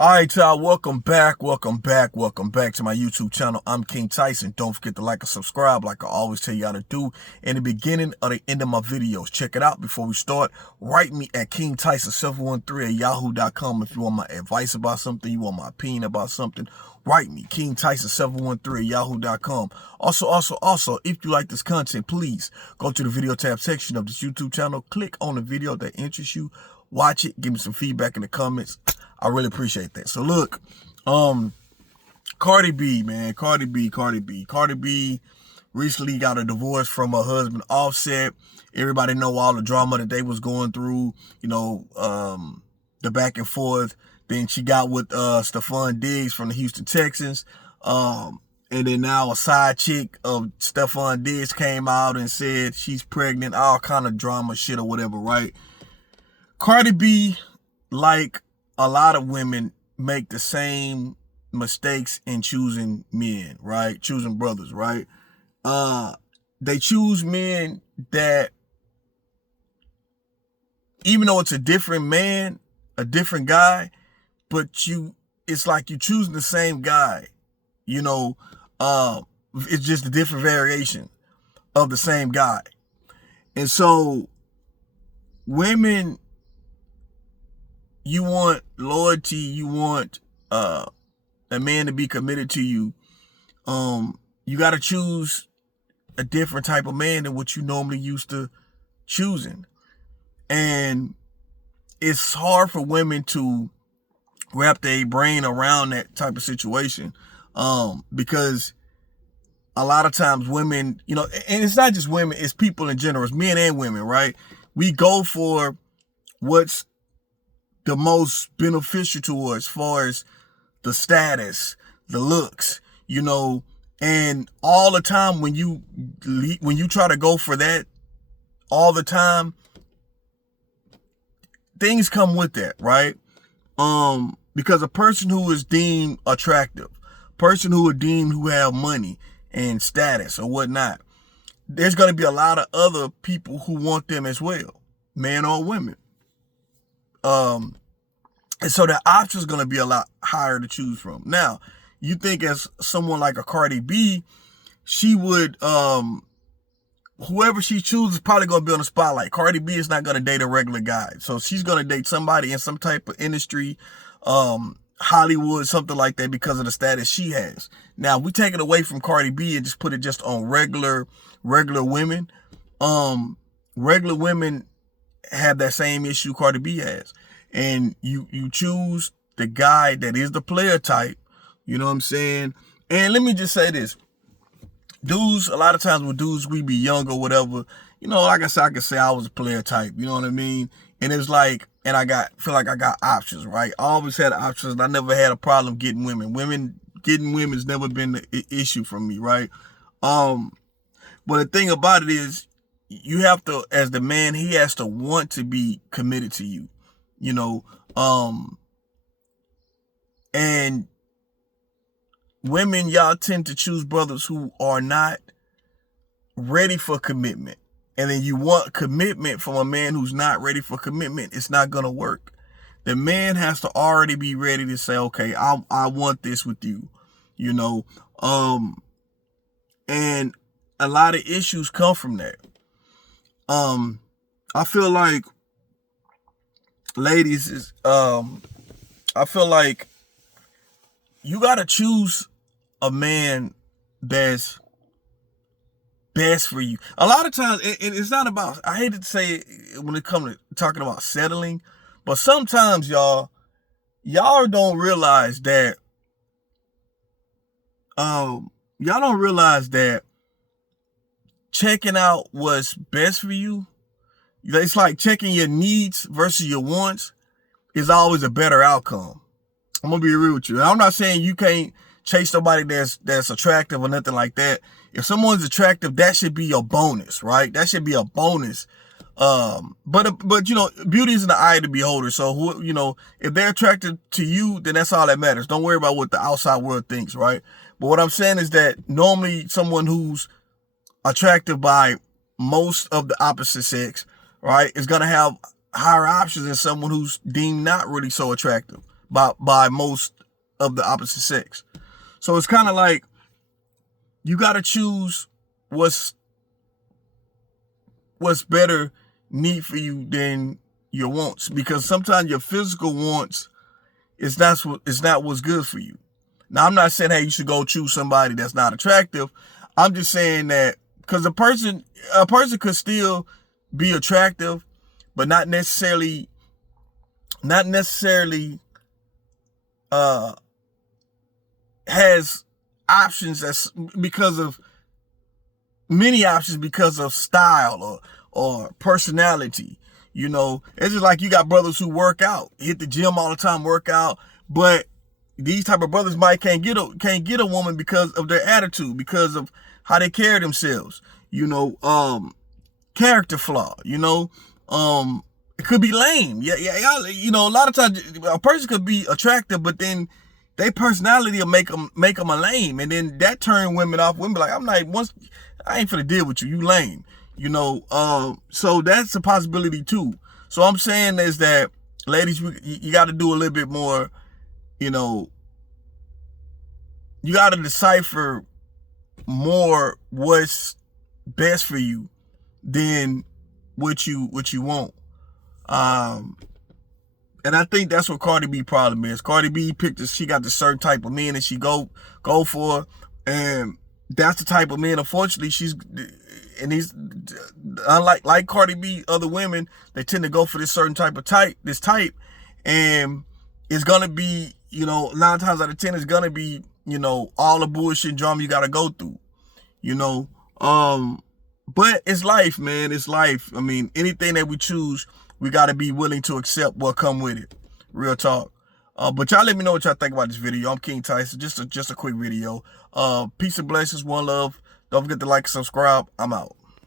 All right, y'all, welcome back to my YouTube channel. I'm King Tyson. Don't forget to like and subscribe like I always tell y'all to do in the beginning or the end of my videos. Check it out before we start. Write me at KingTyson713@yahoo.com if you want my advice about something, you want my opinion about something. Write me, KingTyson713@yahoo.com. Also, if you like this content, please go to the video tab section of this YouTube channel. Click on the video that interests you. Watch it. Give me some feedback in the comments. I really appreciate that. So look, Cardi B, man, Cardi B recently got a divorce from her husband Offset. Everybody know all the drama that they was going through, the back and forth. Then she got with Stephon Diggs from the Houston Texans. And then now a side chick of Stephon Diggs came out and said she's pregnant, all kind of drama shit or whatever, right? Cardi B, like a lot of women, make the same mistakes in choosing men, right? Choosing brothers, right? They choose men that, even though it's a different man, a different guy, but it's like you choosing the same guy, it's just a different variation of the same guy. And so women, you want loyalty, you want a man to be committed to you. You got to choose a different type of man than what you normally used to choosing. And it's hard for women to wrap their brain around that type of situation, because a lot of times women, and it's not just women, it's people in general, it's men and women, right? We go for what's the most beneficial to us as far as the status, the looks, and all the time when you try to go for that all the time, things come with that, right? Because a person who is deemed attractive, person who is deemed who have money and status or whatnot, there's going to be a lot of other people who want them as well, men or women. And so the options going to be a lot higher to choose from. Now, you think as someone like a Cardi B, she would, whoever she chooses is probably going to be on the spotlight. Cardi B is not going to date a regular guy. So she's going to date somebody in some type of industry, Hollywood, something like that, because of the status she has. Now, we take it away from Cardi B and just put it just on regular women. Regular women have that same issue Cardi B has. And you choose the guy that is the player type, you know what I'm saying? And let me just say this. Dudes, a lot of times with dudes, we be young or whatever, like I said, I could say I was a player type, you know what I mean? And it's like, and feel like I got options, right? I always had options, and I never had a problem getting women. Getting women's never been an issue for me, right? But the thing about it is, you have to, as the man, he has to want to be committed to you. And women, y'all tend to choose brothers who are not ready for commitment. And then you want commitment from a man who's not ready for commitment. It's not going to work. The man has to already be ready to say, okay, I want this with you, and a lot of issues come from that. I feel like, ladies, I feel like you got to choose a man that's best for you. A lot of times, it's not about, I hate to say it when it comes to talking about settling, but sometimes y'all don't realize that, checking out what's best for you, it's like checking your needs versus your wants is always a better outcome. I'm gonna be real with you. I'm not saying you can't chase somebody that's attractive or nothing like that. If someone's attractive, that should be your bonus, right? That should be a bonus. But beauty is in the eye of the beholder. So if they're attracted to you, then that's all that matters. Don't worry about what the outside world thinks, right? But what I'm saying is that normally someone who's attractive by most of the opposite sex, right, is gonna have higher options than someone who's deemed not really so attractive. by most of the opposite sex. So it's kind of like you got to choose what's better need for you than your wants, because sometimes your physical wants is not what's good for you. Now, I'm not saying, hey, you should go choose somebody that's not attractive. I'm just saying that because a person could still be attractive, but not necessarily has options that's because of many options because of style or personality. You know, it's just like you got brothers who work out, hit the gym all the time, work out, but these type of brothers can't get a woman because of their attitude, because of how they carry themselves. You know, character flaw. You know, it could be lame. Yeah. You know, a lot of times a person could be attractive, but then their personality will make them a lame, and then that turn women off. Women be like, I ain't finna deal with you. You lame. You know, so that's a possibility too. So I'm saying is that, ladies, you got to do a little bit more. You know, you got to decipher more what's best for you than what you want. And I think that's what Cardi B problem is. Cardi B she got the certain type of men that she go for, and that's the type of men. Unfortunately, these unlike Cardi B, other women, they tend to go for this certain type, and it's gonna be, you know, 9 times out of 10, it's gonna be, you know, all the bullshit drama you gotta go through, you know. But it's life, man. It's life. I mean, anything that we choose, we gotta be willing to accept what come with it. Real talk. But y'all let me know what y'all think about this video. I'm King Tyson. Just a quick video. Peace and blessings. One love. Don't forget to like and subscribe. I'm out.